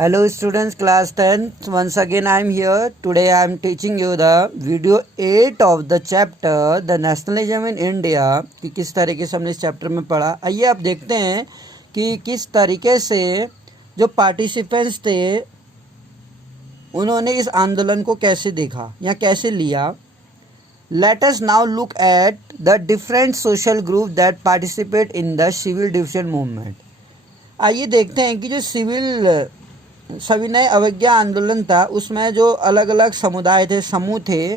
Hello students, class 10th. Once again I am here. Today I am teaching you the video 8 of the chapter The Nationalism in India कि किस तरीके से हमने इस chapter में पढ़ा। आइए आप देखते हैं कि किस तरीके से जो पार्टिसिपेंट्स थे उन्होंने इस आंदोलन को कैसे देखा या कैसे लिया। Let us now look at the different social groups that participate in the civil division movement. आइए देखते हैं कि जो सिविल सविनय अवज्ञा आंदोलन था उसमें जो अलग अलग समुदाय थे, समूह थे,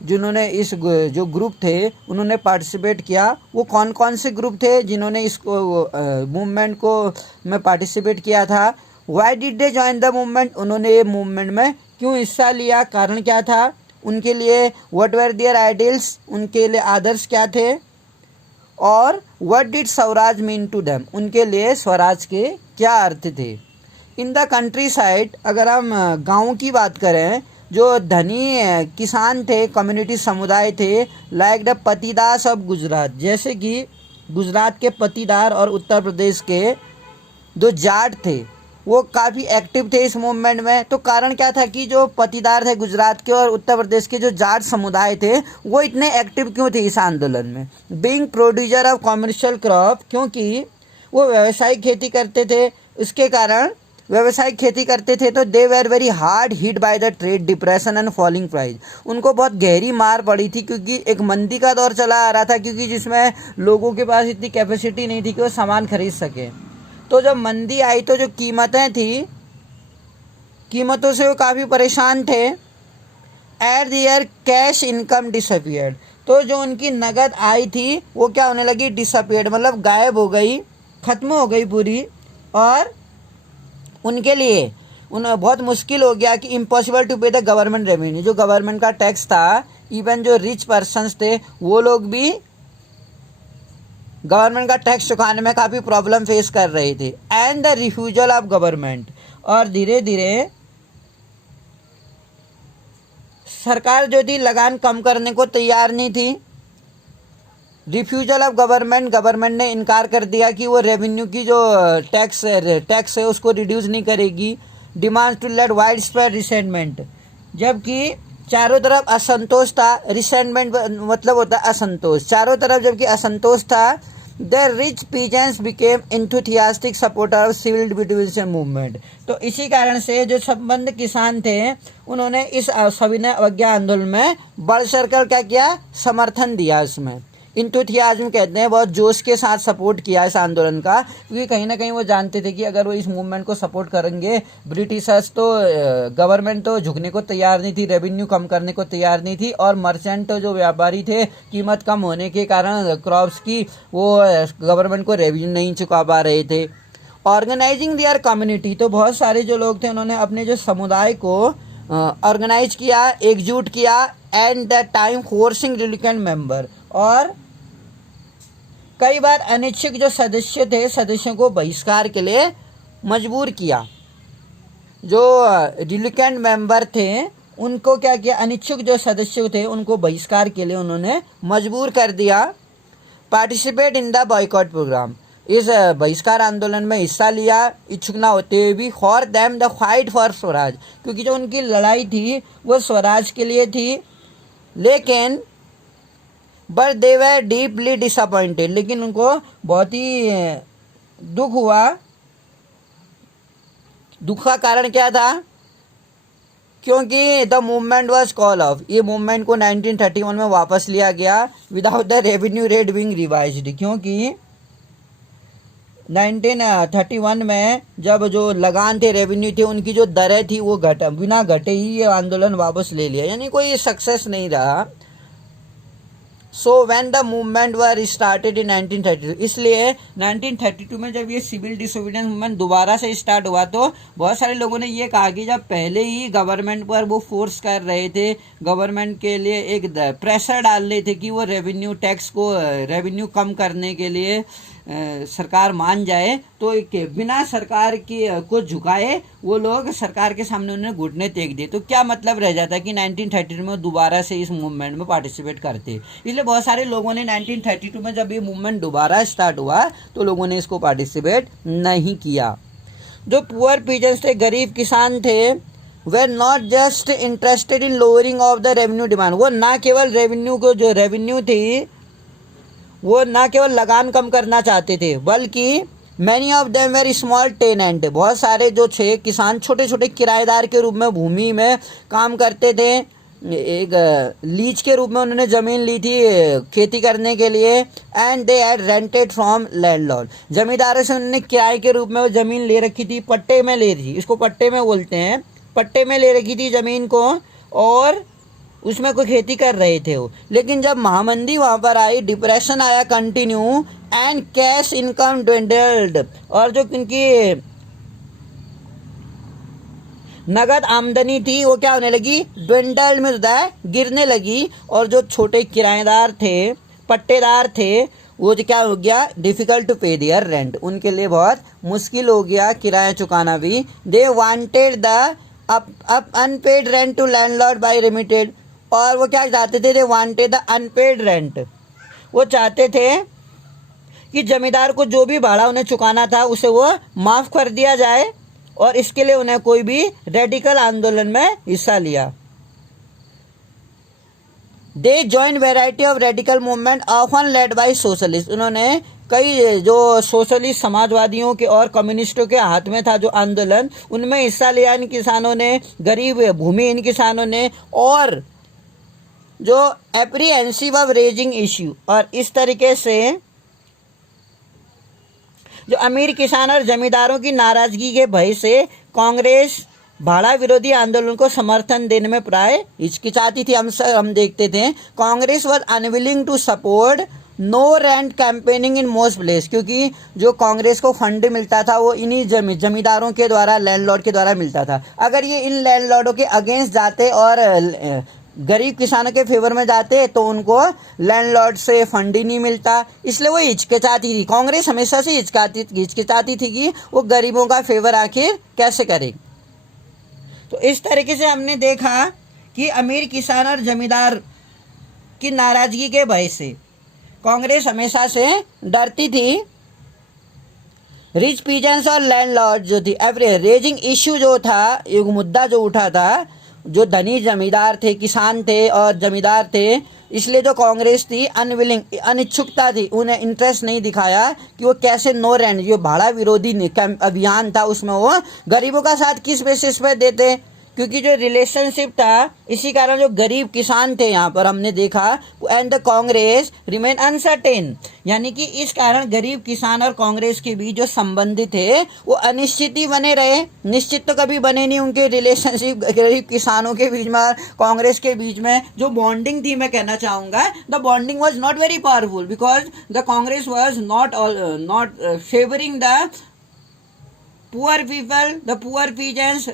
जिन्होंने इस जो ग्रुप थे उन्होंने पार्टिसिपेट किया। वो कौन कौन से ग्रुप थे जिन्होंने इसको मूवमेंट को में पार्टिसिपेट किया था। Why did they join the movement, उन्होंने ये मूवमेंट में क्यों हिस्सा लिया, कारण क्या था उनके लिए। व्हाट वर देयर आइडियल्स, उनके लिए आदर्श क्या थे। और what did swaraj mean to them, उनके लिए स्वराज के क्या अर्थ थे। इन द कंट्री साइड, अगर हम गाँव की बात करें, जो धनी किसान थे, कम्युनिटी समुदाय थे, लाइक द पतिदास ऑफ गुजरात, जैसे कि गुजरात के पतिदार और उत्तर प्रदेश के दो जाट थे, वो काफ़ी एक्टिव थे इस मूवमेंट में। तो कारण क्या था कि जो पतिदार थे गुजरात के और उत्तर प्रदेश के जो जाट समुदाय थे वो इतने एक्टिव क्यों थे इस आंदोलन में। Being producer of commercial crop, क्योंकि वो व्यावसायिक खेती करते थे, उसके कारण व्यावसायिक खेती करते थे तो they were very hard hit by the trade depression and falling price, उनको बहुत गहरी मार पड़ी थी क्योंकि एक मंदी का दौर चला आ रहा था, क्योंकि जिसमें लोगों के पास इतनी कैपेसिटी नहीं थी कि वो सामान खरीद सके। तो जब मंदी आई तो जो कीमतें थी, कीमतों से वो काफ़ी परेशान थे। At their cash income disappeared, तो जो उनकी नगद आई थी वो क्या होने लगी, डिसअपियर्ड, मतलब गायब हो गई, ख़त्म हो गई पूरी। और उनके लिए उन्हें बहुत मुश्किल हो गया कि इम्पॉसिबल टू पे द गवर्नमेंट रेवेन्यू, जो गवर्नमेंट का टैक्स था, इवन जो रिच पर्सन्स थे वो लोग भी गवर्नमेंट का टैक्स चुकाने में काफ़ी प्रॉब्लम फेस कर रहे थे। And the refusal of government, और धीरे धीरे सरकार जो थी लगान कम करने को तैयार नहीं थी। रिफ्यूजल ऑफ गवर्नमेंट, गवर्नमेंट ने इनकार कर दिया कि वो रेवेन्यू की जो टैक्स है उसको रिड्यूस नहीं करेगी। Demand to led wide spread resentment, जबकि चारों तरफ असंतोष था। रिसेंटमेंट मतलब होता है असंतोष, चारों तरफ जबकि असंतोष था। The rich peasants became enthusiastic supporter of civil division movement, तो इसी कारण से जो संबंध किसान थे उन्होंने इस सविनय अवज्ञा आंदोलन में बढ़ चढ़कर क्या किया, समर्थन दिया। उसमें इंथुसियाज्म कहते हैं, बहुत जोश के साथ सपोर्ट किया इस आंदोलन का, क्योंकि कहीं ना कहीं वो जानते थे कि अगर वो इस मूवमेंट को सपोर्ट करेंगे ब्रिटिशर्स तो गवर्नमेंट तो झुकने को तैयार नहीं थी, रेवेन्यू कम करने को तैयार नहीं थी। और मर्चेंट जो व्यापारी थे, कीमत कम होने के कारण क्रॉप्स की, वो गवर्नमेंट को रेवेन्यू नहीं चुका पा रहे थे। ऑर्गेनाइजिंग दियर कम्युनिटी, तो बहुत सारे जो लोग थे उन्होंने अपने जो समुदाय को ऑर्गेनाइज किया, एकजुट किया। And the time forcing reluctant member, और कई बार अनिच्छुक जो सदस्य थे सदस्यों को बहिष्कार के लिए मजबूर किया। जो रिलिकेंट मेंबर थे उनको क्या किया, अनिच्छुक जो सदस्य थे उनको बहिष्कार के लिए उन्होंने मजबूर कर दिया। Participate in the boycott programme, इस बहिष्कार आंदोलन में हिस्सा लिया इच्छुक ना होते हुए भी। For them the fight for Swaraj, क्योंकि जो उनकी लड़ाई थी वो स्वराज के लिए थी। लेकिन but they were deeply disappointed, लेकिन उनको बहुत ही दुख हुआ। दुख का कारण क्या था, क्योंकि the movement was call of, ये मूवमेंट को 1931 में वापस लिया गया without the revenue rate being revised, क्योंकि 1931 में जब जो लगान थे, रेवेन्यू थे, उनकी जो दरें थी वो बिना घटे ही ये आंदोलन वापस ले लिया, यानी कोई सक्सेस नहीं रहा। So when the movement were started in 1932, इसलिए 1932 में जब ये सिविल डिसोबीडियंस मूवमेंट दोबारा से स्टार्ट हुआ तो बहुत सारे लोगों ने ये कहा कि जब पहले ही गवर्नमेंट पर वो फोर्स कर रहे थे, गवर्नमेंट के लिए एक प्रेशर डाल रहे थे कि वो रेवेन्यू टैक्स को रेवेन्यू कम करने के लिए सरकार मान जाए, तो बिना सरकार की को झुकाए वो लोग सरकार के सामने उन्होंने घुटने टेक दिए। तो क्या मतलब रह जाता है कि 1932 में दोबारा से इस मूवमेंट में पार्टिसिपेट करते। इसलिए बहुत सारे लोगों ने 1932 में जब ये मूवमेंट दोबारा स्टार्ट हुआ तो लोगों ने इसको पार्टिसिपेट नहीं किया। जो पुअर पीजेंट्स थे, गरीब किसान थे, वे not just interested in lowering of the revenue demand, वो ना केवल रेवेन्यू को, जो रेवेन्यू थी वो ना केवल लगान कम करना चाहते थे, बल्कि many of them very small tenant, बहुत सारे जो थे किसान छोटे छोटे किराएदार के रूप में भूमि में काम करते थे, एक लीज के रूप में उन्होंने ज़मीन ली थी खेती करने के लिए। And they had rented from landlord, जमींदारों से उन्होंने किराए के रूप में वो ज़मीन ले रखी थी, पट्टे में ले रही, इसको पट्टे में बोलते हैं, पट्टे में ले रखी थी ज़मीन को, और उसमें कोई खेती कर रहे थे वो। लेकिन जब महामंदी वहाँ पर आई, डिप्रेशन आया continue, and cash income dwindled, और जो उनकी नगद आमदनी थी वो क्या होने लगी, dwindled में होता है गिरने लगी, और जो छोटे किराएदार थे, पट्टेदार थे, वो जो क्या हो गया, डिफिकल्ट टू पे दियर रेंट, उनके लिए बहुत मुश्किल हो गया किराया चुकाना भी। They wanted the unpaid rent to landlord by remitted, और वो क्या चाहते थे, they wanted the unpaid rent, वो चाहते थे कि जमींदार को जो भी भाड़ा उन्हें चुकाना था उसे वो माफ़ कर दिया जाए, और इसके लिए उन्हें कोई भी रेडिकल आंदोलन में हिस्सा लिया। They join variety of radical movement often led by socialist, उन्होंने कई जो सोशलिस्ट समाजवादियों के और कम्युनिस्टों के हाथ में था जो आंदोलन, उनमें हिस्सा लिया इन किसानों ने, गरीब भूमिहीन किसानों ने, और जो एप्रीहेंसिव ऑफ रेजिंग इश्यू, और इस तरीके से जो अमीर किसान और जमींदारों की नाराजगी के भय से कांग्रेस भाड़ा विरोधी आंदोलन को समर्थन देने में प्राय हिचकिचाती थी। हम देखते थे Congress was unwilling to support no rent campaigning in most place, क्योंकि जो कांग्रेस को फंड मिलता था वो इन्हीं जमींदारों के द्वारा, लैंडलॉर्ड के द्वारा मिलता था। अगर ये इन लैंडलॉर्डों के अगेंस्ट जाते और गरीब किसानों के फेवर में जाते तो उनको लैंडलॉर्ड से फंड ही नहीं मिलता, इसलिए वो हिचकिचाती थी। कांग्रेस हमेशा से हिचकिचाती थी कि वो गरीबों का फेवर आखिर कैसे करे। तो इस तरीके से हमने देखा कि अमीर किसान और जमींदार की नाराजगी के भय से कांग्रेस हमेशा से डरती थी। रिच पीजेंट्स और लैंडलॉर्ड जो थी, एवरी रेजिंग इश्यू जो था, एक मुद्दा जो उठा था, जो धनी जमींदार थे, किसान थे और जमींदार थे, इसलिए जो कांग्रेस थी अनविलिंग, अनिच्छुकता थी, उन्हें इंटरेस्ट नहीं दिखाया कि वो कैसे नो रेंट, जो भाड़ा विरोधी अभियान था उसमें वो गरीबों का साथ किस बेसिस पे देते, क्योंकि जो रिलेशनशिप था, इसी कारण जो गरीब किसान थे यहाँ पर हमने देखा, and the Congress remain uncertain, यानी कि इस कारण गरीब किसान और कांग्रेस के बीच जो संबंध थे वो अनिश्चित ही बने रहे, निश्चित तो कभी बने नहीं उनके रिलेशनशिप गरीब किसानों के बीच में और कांग्रेस के बीच में। जो बॉन्डिंग थी, मैं कहना चाहूँगा, the bonding was not very powerful because the Congress was not favouring the poor people, the poor peasants,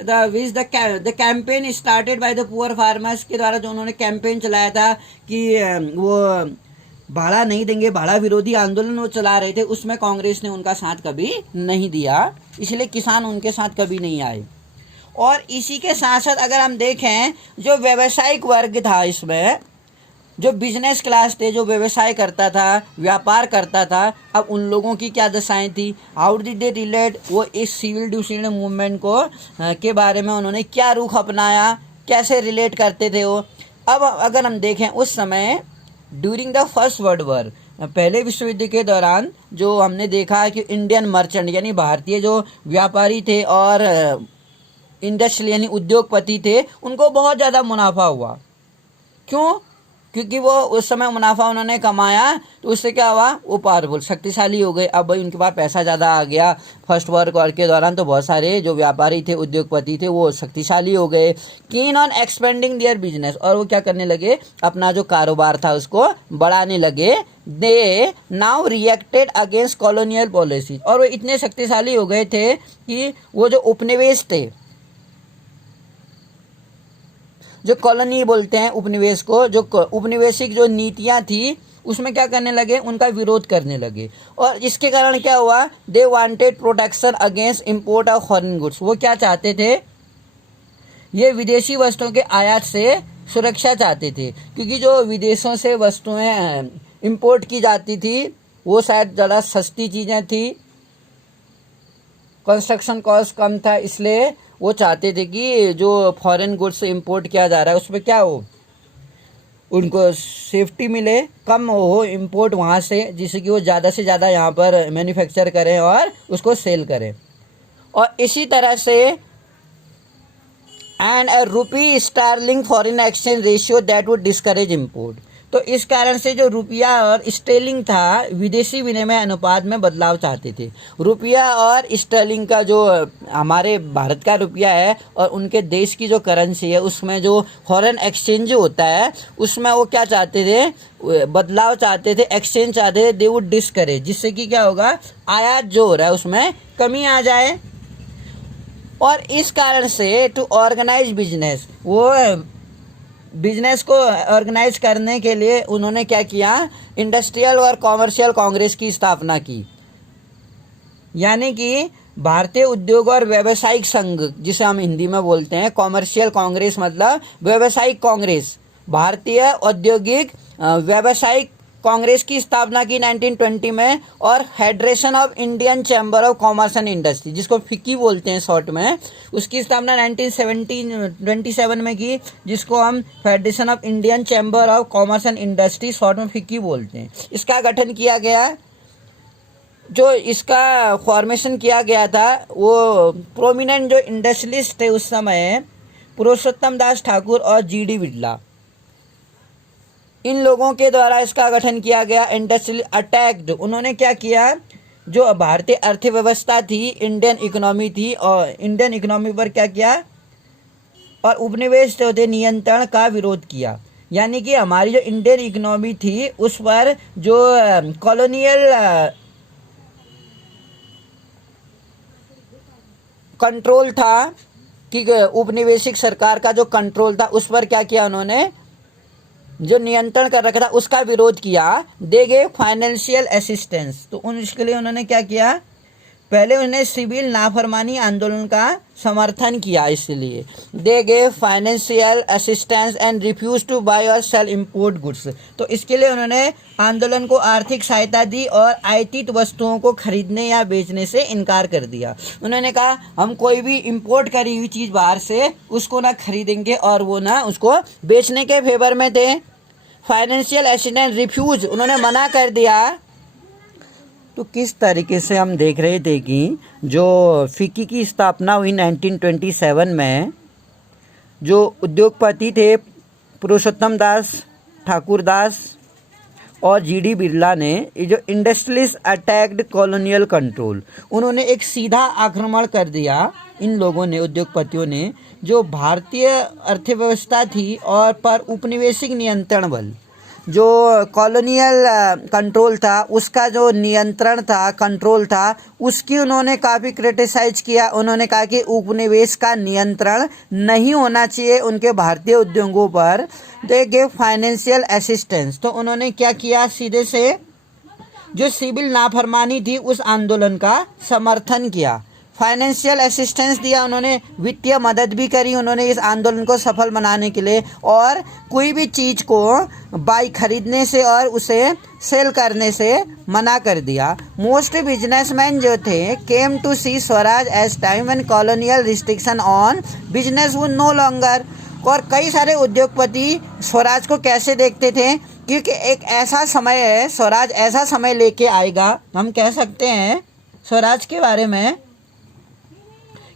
the campaign started by the poor farmers के द्वारा जो उन्होंने कैंपेन चलाया था कि वो भाड़ा नहीं देंगे, भाड़ा विरोधी आंदोलन वो चला रहे थे, उसमें कांग्रेस ने उनका साथ कभी नहीं दिया, इसलिए किसान उनके साथ कभी नहीं आए। और इसी के साथ साथ अगर हम देखें जो व्यावसायिक वर्ग था, इसमें जो बिजनेस क्लास थे, जो व्यवसाय करता था, व्यापार करता था, अब उन लोगों की क्या दशाएं थी, हाउ डिड दे रिलेट, वो इस सिविल डिसोसिएशन मूवमेंट को के बारे में उन्होंने क्या रुख अपनाया, कैसे रिलेट करते थे वो। अब अगर हम देखें उस समय during the first world war, पहले विश्व युद्ध के दौरान, जो हमने देखा कि इंडियन मर्चेंट यानी भारतीय जो व्यापारी थे और इंडस्ट्रियल यानी उद्योगपति थे, उनको बहुत ज़्यादा मुनाफा हुआ। क्यों? क्योंकि वो उस समय मुनाफा उन्होंने कमाया, तो उससे क्या हुआ, वो पावरफुल, शक्तिशाली हो गए। अब भाई उनके पास पैसा ज़्यादा आ गया फर्स्ट वर्ल्ड वॉर के दौरान, तो बहुत सारे जो व्यापारी थे, उद्योगपति थे, वो शक्तिशाली हो गए। Keen on expanding their business, और वो क्या करने लगे, अपना जो कारोबार था उसको बढ़ाने लगे। They now reacted against colonial policy, और वो इतने शक्तिशाली हो गए थे कि वो जो उपनिवेश थे, जो कॉलोनी बोलते हैं उपनिवेश को, जो उपनिवेशिक जो नीतियां थी उसमें क्या करने लगे, उनका विरोध करने लगे। और इसके कारण क्या हुआ, they wanted protection against import of foreign goods, वो क्या चाहते थे, ये विदेशी वस्तुओं के आयात से सुरक्षा चाहते थे, क्योंकि जो विदेशों से वस्तुएं इंपोर्ट की जाती थी वो शायद ज़्यादा सस्ती चीज़ें थी, कंस्ट्रक्शन कॉस्ट कम था, इसलिए वो चाहते थे कि जो फॉरेन गुड्स इंपोर्ट किया जा रहा है उसमें क्या हो, उनको सेफ्टी मिले, कम हो इंपोर्ट वहाँ से, जिससे कि वो ज़्यादा से ज़्यादा यहाँ पर मैन्युफैक्चर करें और उसको सेल करें। और इसी तरह से and a rupee sterling foreign exchange ratio that would discourage import. तो इस कारण से जो रुपया और स्टेरलिंग था, विदेशी विनिमय अनुपात में बदलाव चाहते थे। रुपया और स्टेरलिंग का जो हमारे भारत का रुपया है और उनके देश की जो करेंसी है, उसमें जो फॉरेन एक्सचेंज होता है उसमें वो क्या चाहते थे, बदलाव चाहते थे, एक्सचेंज चाहते थे, दे वुड डिस्करेज, जिससे कि क्या होगा, आयात जो हो रहा है उसमें कमी आ जाए। और इस कारण से टू ऑर्गेनाइज बिजनेस, वो बिजनेस को ऑर्गेनाइज करने के लिए उन्होंने क्या किया, इंडस्ट्रियल और कॉमर्शियल कांग्रेस की स्थापना की। यानी कि भारतीय उद्योग और व्यावसायिक संघ, जिसे हम हिंदी में बोलते हैं, कॉमर्शियल कांग्रेस मतलब व्यावसायिक कांग्रेस, भारतीय औद्योगिक व्यावसायिक कांग्रेस की स्थापना की 1920 में। और federation of Indian chamber of commerce and industry, जिसको फिक्की बोलते हैं शॉर्ट में, उसकी स्थापना 1927 में की, जिसको हम federation of Indian chamber of commerce and industry short में फिक्की बोलते हैं। इसका गठन किया गया, जो इसका फॉर्मेशन किया गया था, वो प्रोमिनेंट जो इंडस्ट्रियलिस्ट थे उस समय, पुरुषोत्तम दास ठाकुर और GD बिरला, इन लोगों के द्वारा इसका गठन किया गया। इंडस्ट्रियल अटैक्ड, उन्होंने क्या किया, जो भारतीय अर्थव्यवस्था थी, इंडियन इकोनॉमी थी, और इंडियन इकोनॉमी पर क्या किया, और उपनिवेश जो थे नियंत्रण का विरोध किया। यानी कि हमारी जो इंडियन इकोनॉमी थी उस पर जो कॉलोनियल कंट्रोल था, कि उपनिवेशिक सरकार का जो कंट्रोल था उस पर क्या किया, उन्होंने जो नियंत्रण कर रखा था उसका विरोध किया। दे गे फाइनेंशियल असिस्टेंस, तो उसके लिए उन्होंने क्या किया, पहले उन्हें सिविल नाफरमानी आंदोलन का समर्थन किया, इसलिए they gave financial assistance and refuse to buy और सेल इम्पोर्ट गुड्स। तो इसके लिए उन्होंने आंदोलन को आर्थिक सहायता दी और आयातित वस्तुओं को खरीदने या बेचने से इनकार कर दिया। उन्होंने कहा हम कोई भी इम्पोर्ट करी हुई चीज़ बाहर से उसको ना खरीदेंगे और वो ना उसको बेचने के फेवर में थे। फाइनेंशियल असिस्टेंस रिफ्यूज, उन्होंने मना कर दिया। तो किस तरीके से हम देख रहे थे कि जो फिक्की की स्थापना हुई 1927 में, जो उद्योगपति थे पुरुषोत्तम दास ठाकुर दास और GD बिरला ने, ये जो इंडस्ट्रियलिस्ट अटैक्ड कॉलोनियल कंट्रोल, उन्होंने एक सीधा आक्रमण कर दिया। इन लोगों ने, उद्योगपतियों ने, जो भारतीय अर्थव्यवस्था थी और पर उपनिवेशिक नियंत्रण बल, जो कॉलोनियल कंट्रोल था, उसका जो नियंत्रण था, कंट्रोल था, उसकी उन्होंने काफ़ी क्रिटिसाइज किया। उन्होंने कहा कि उपनिवेश का नियंत्रण नहीं होना चाहिए उनके भारतीय उद्योगों पर। दे गिव फाइनेंशियल असिस्टेंस, तो उन्होंने क्या किया, सीधे से जो सिविल नाफरमानी थी उस आंदोलन का समर्थन किया, फाइनेंशियल असिस्टेंस दिया, उन्होंने वित्तीय मदद भी करी उन्होंने इस आंदोलन को सफल बनाने के लिए, और कोई भी चीज़ को बाई खरीदने से और उसे सेल करने से मना कर दिया। मोस्ट बिजनेसमैन जो थे came to see swaraj as time when colonial restriction on business would no longer. और कई सारे उद्योगपति स्वराज को कैसे देखते थे, क्योंकि एक ऐसा समय है, स्वराज ऐसा समय लेके आएगा, हम कह सकते हैं स्वराज के बारे में,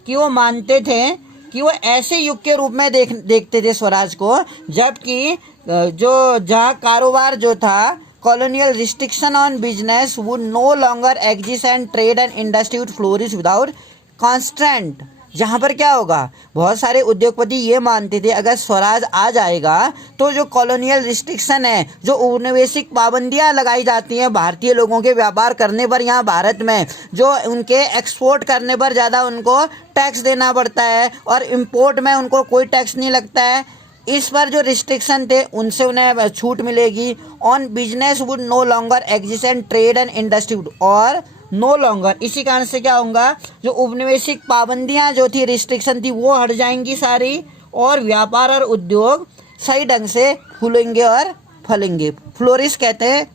कि वो मानते थे कि वो ऐसे युग के रूप में देखते थे स्वराज को, जबकि जो जहाँ कारोबार जो था, colonial restriction on business would no longer exist and trade and industry would flourish without constant. जहाँ पर क्या होगा, बहुत सारे उद्योगपति ये मानते थे अगर स्वराज आ जाएगा तो जो कॉलोनियल रिस्ट्रिक्शन है, जो उपनिवेशिक पाबंदियाँ लगाई जाती हैं भारतीय लोगों के व्यापार करने पर यहाँ भारत में, जो उनके एक्सपोर्ट करने पर ज़्यादा उनको टैक्स देना पड़ता है और इम्पोर्ट में उनको कोई टैक्स नहीं लगता है, इस पर जो रिस्ट्रिक्शन थे उनसे उन्हें छूट मिलेगी। On business would no longer exist and trade and industry और नो लॉन्गर, इसी कारण से क्या होगा, जो उपनिवेशिक पाबंदियां जो थी, रिस्ट्रिक्शन थी, वो हट जाएंगी सारी, और व्यापार और उद्योग सही ढंग से फूलेंगे और फलेंगे। फ्लोरिश कहते हैं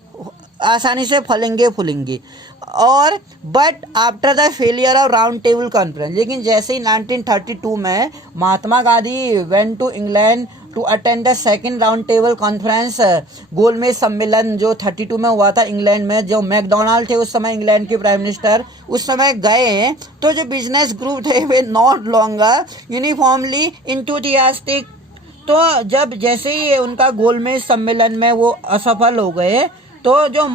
आसानी से फलेंगे फूलेंगे। और but after the failure of round table conference, लेकिन जैसे ही 1932 में Mahatma Gandhi went to England to attend the second round table conference, गोलमेज सम्मेलन जो 32 में हुआ था इंग्लैंड में, जो मैकडोनाल्ड थे उस समय इंग्लैंड के प्राइम मिनिस्टर, उस समय गए, तो जो बिजनेस ग्रुप थे वे नॉट लॉन्गर यूनिफॉर्मली इंथुसियास्टिक। तो जब जैसे ही उनका गोलमेज सम्मेलन में वो असफल हो गए, तो जो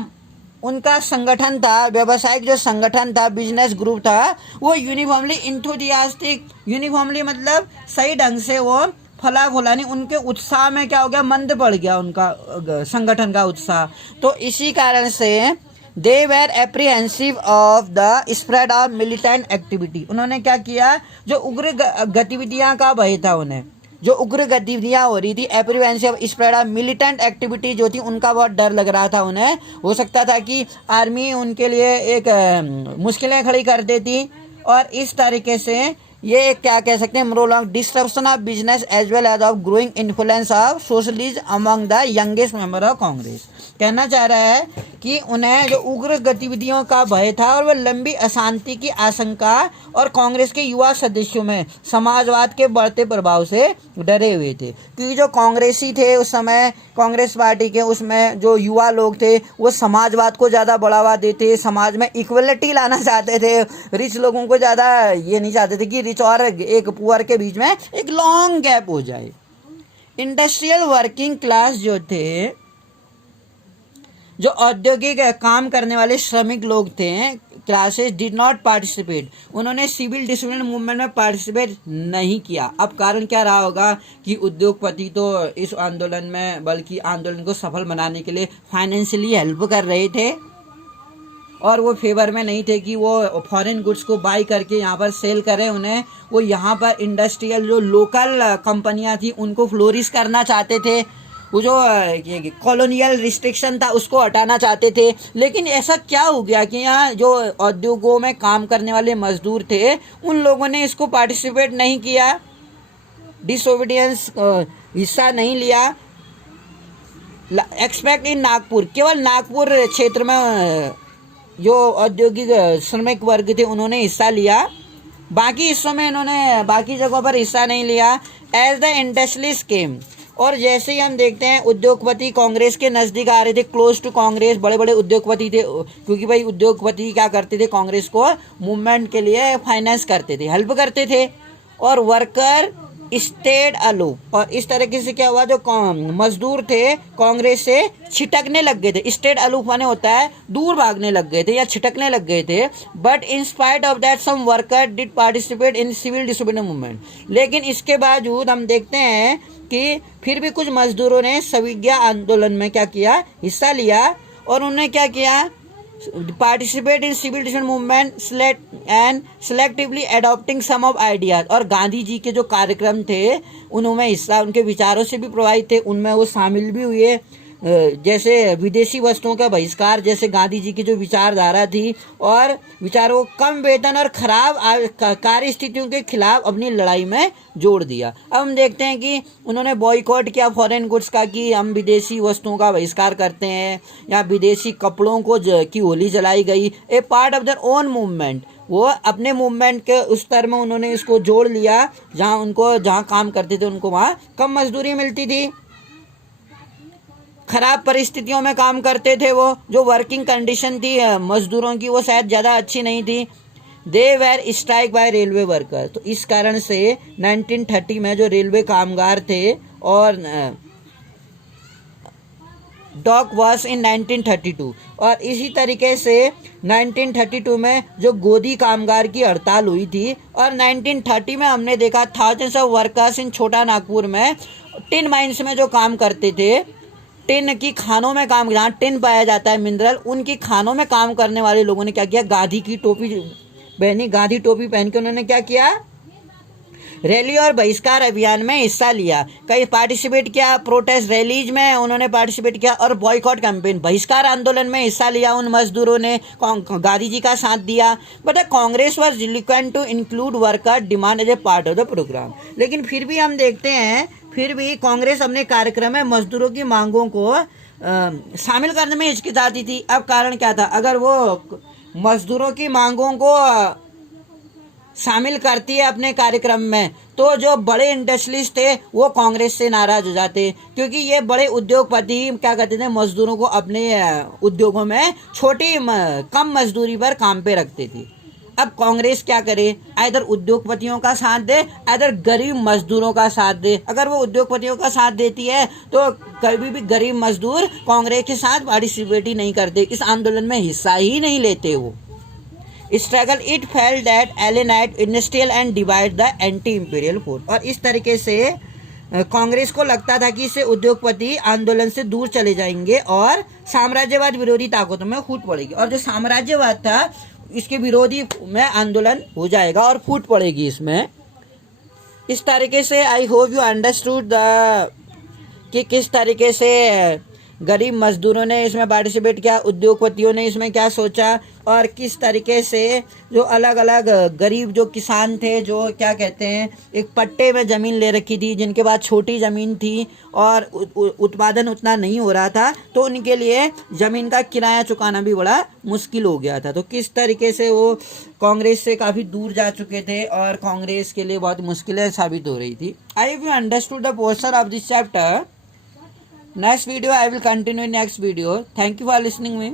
उनका संगठन था, व्यवसायिक जो संगठन था, बिजनेस ग्रुप था, वो यूनिफॉर्मली इंथुसियास्टिक, यूनिफॉर्मली मतलब सही ढंग से वो फला फूला नहीं, उनके उत्साह में क्या हो गया, मंद पड़ गया उनका संगठन का उत्साह। तो इसी कारण से they were apprehensive of the spread of militant activity, उन्होंने क्या किया, जो उग्र गतिविधियां का भय था उन्हें, जो उग्र गतिविधियां हो रही थी, apprehensive spread of militant activity जो थी, उनका बहुत डर लग रहा था उन्हें, हो सकता था कि आर्मी उनके लिए एक मुश्किलें खड़ी कर देती, और इस तरीके से ये क्या कह सकते हैं, prolong disruption of business as well as of growing influence of socialism among the youngest member of Congress. कहना चाह रहा है कि उन्हें जो उग्र गतिविधियों का भय था और वह लंबी अशांति की आशंका, और कांग्रेस के युवा सदस्यों में समाजवाद के बढ़ते प्रभाव से डरे हुए थे, क्योंकि जो कांग्रेसी थे उस समय, कांग्रेस पार्टी के उसमें जो युवा लोग थे वो समाजवाद को ज़्यादा बढ़ावा देते, समाज में इक्वलिटी लाना चाहते थे, रिच लोगों को ज़्यादा ये नहीं चाहते थे कि रिच और एक पुअर के बीच में एक लॉन्ग गैप हो जाए। इंडस्ट्रियल वर्किंग क्लास जो थे, जो औद्योगिक काम करने वाले श्रमिक लोग थे, क्लासेस डिड नॉट पार्टिसिपेट, उन्होंने सिविल डिसोबीडियंस मूवमेंट में पार्टिसिपेट नहीं किया। अब कारण क्या रहा होगा कि उद्योगपति तो इस आंदोलन में, बल्कि आंदोलन को सफल बनाने के लिए फाइनेंशियली हेल्प कर रहे थे, और वो फेवर में नहीं थे कि वो फॉरेन गुड्स को बाई करके यहाँ पर सेल करें उन्हें, वो यहाँ पर इंडस्ट्रियल जो लोकल कंपनियाँ थी उनको फ्लोरिश करना चाहते थे, वो जो कॉलोनियल रिस्ट्रिक्शन था उसको हटाना चाहते थे। लेकिन ऐसा क्या हो गया कि यहाँ जो उद्योगों में काम करने वाले मजदूर थे उन लोगों ने इसको पार्टिसिपेट नहीं किया, डिसोबीडियंस हिस्सा नहीं लिया। एक्सपेक्ट इन नागपुर, केवल नागपुर क्षेत्र में जो औद्योगिक श्रमिक वर्ग थे उन्होंने हिस्सा लिया, बाकी हिस्सों में इन्होंने, बाकी जगहों पर हिस्सा नहीं लिया। एज द इंडस्ट्रियलिस्ट केम, और जैसे ही हम देखते हैं उद्योगपति कांग्रेस के नज़दीक आ रहे थे, क्लोज टू कांग्रेस, बड़े बड़े उद्योगपति थे, क्योंकि भाई उद्योगपति क्या करते थे, कांग्रेस को मूवमेंट के लिए फाइनेंस करते थे, हेल्प करते थे, और वर्कर स्टेड अलो, और इस तरीके से क्या हुआ, जो मजदूर थे कांग्रेस से छिटकने लग गए थे, स्टेड अलूफ माने होता है दूर भागने लग गए थे या छिटकने लग गए थे। But in spite of that some worker did participate in civil disobedience movement, लेकिन इसके बावजूद हम देखते हैं कि फिर भी कुछ मजदूरों ने सविज्ञा आंदोलन में क्या किया, हिस्सा लिया, और उन्होंने क्या किया, participate in civil disobedience movement and selectively adopting some of ideas, और गांधी जी के जो कार्यक्रम थे उनमें हिस्सा, उनके विचारों से भी प्रभावित थे, उनमें वो शामिल भी हुए, जैसे विदेशी वस्तुओं का बहिष्कार, जैसे गांधी जी की जो विचारधारा थी, और विचारों को कम वेतन और खराब कार्य स्थितियों के खिलाफ अपनी लड़ाई में जोड़ दिया। अब हम देखते हैं कि उन्होंने बॉयकॉट किया फॉरेन गुड्स का, कि हम विदेशी वस्तुओं का बहिष्कार करते हैं, या विदेशी कपड़ों को की होली जलाई गई, a part of their own movement, वो अपने मूवमेंट के उस स्तर में उन्होंने इसको जोड़ लिया, जहाँ काम करते थे उनको वहाँ कम मजदूरी मिलती थी, खराब परिस्थितियों में काम करते थे, वो जो वर्किंग कंडीशन थी मजदूरों की वो शायद ज़्यादा अच्छी नहीं थी। They were strike by railway worker, तो इस कारण से 1930 में जो रेलवे कामगार थे, और डॉक वॉस इन 1932, और इसी तरीके से 1932 में जो गोदी कामगार की हड़ताल हुई थी, और 1930 में हमने देखा थाउजेंड्स ऑफ वर्कर्स इन छोटा नागपुर में टिन माइंस में जो काम करते थे, टिन की खानों में काम, जहाँ टिन पाया जाता है मिनरल, उनकी खानों में काम करने वाले लोगों ने क्या किया, गांधी की टोपी पहनी, गांधी टोपी पहन के उन्होंने क्या किया, रैली और बहिष्कार अभियान में हिस्सा लिया, कई पार्टिसिपेट किया, प्रोटेस्ट रैलीज में उन्होंने पार्टिसिपेट किया, और बॉयकॉट कैंपेन, बहिष्कार आंदोलन में हिस्सा लिया उन मजदूरों ने, गांधी जी का साथ दिया। But Congress was reluctant to include worker demand as a part of the programme, लेकिन फिर भी हम देखते हैं, फिर भी कांग्रेस अपने कार्यक्रम में मजदूरों की मांगों को शामिल करने में हिचकिचाती थी। अब कारण क्या था, अगर वो मजदूरों की मांगों को शामिल करती है अपने कार्यक्रम में, तो जो बड़े इंडस्ट्रियलिस्ट थे वो कांग्रेस से नाराज हो जाते, क्योंकि ये बड़े उद्योगपति क्या करते थे, मजदूरों को अपने उद्योगों में कम मजदूरी पर काम पे रखते थे। अब कांग्रेस क्या करे, इधर उद्योगपतियों का साथ दे, इधर गरीब मजदूरों का साथ दे। अगर वो उद्योगपतियों का साथ देती है तो कभी भी गरीब मजदूर कांग्रेस के साथ पार्टिसिपेट ही नहीं करते, इस आंदोलन में हिस्सा ही नहीं लेते। वो struggle it felt that एलिनेट industrial and divide the anti imperial force. और इस तरीके से कांग्रेस को लगता था कि इससे उद्योगपति आंदोलन से दूर चले जाएंगे और साम्राज्यवाद विरोधी ताकतों में फूट पड़ेगी, और जो साम्राज्यवाद था इसके विरोधी में आंदोलन हो जाएगा और फूट पड़ेगी इसमें। इस तरीके से I hope you understood the कि किस तरीके से गरीब मजदूरों ने इसमें पार्टिसिपेट किया, उद्योगपतियों ने इसमें क्या सोचा, और किस तरीके से जो अलग अलग गरीब जो किसान थे, जो क्या कहते हैं एक पट्टे में ज़मीन ले रखी थी, जिनके पास छोटी ज़मीन थी और उत्पादन उतना नहीं हो रहा था, तो उनके लिए ज़मीन का किराया चुकाना भी बड़ा मुश्किल हो गया था। तो किस तरीके से वो कांग्रेस से काफ़ी दूर जा चुके थे और कांग्रेस के लिए बहुत मुश्किलें साबित हो रही थी। I you understood the portion of this chapter. Next video I will continue in next video. Thank you for listening me.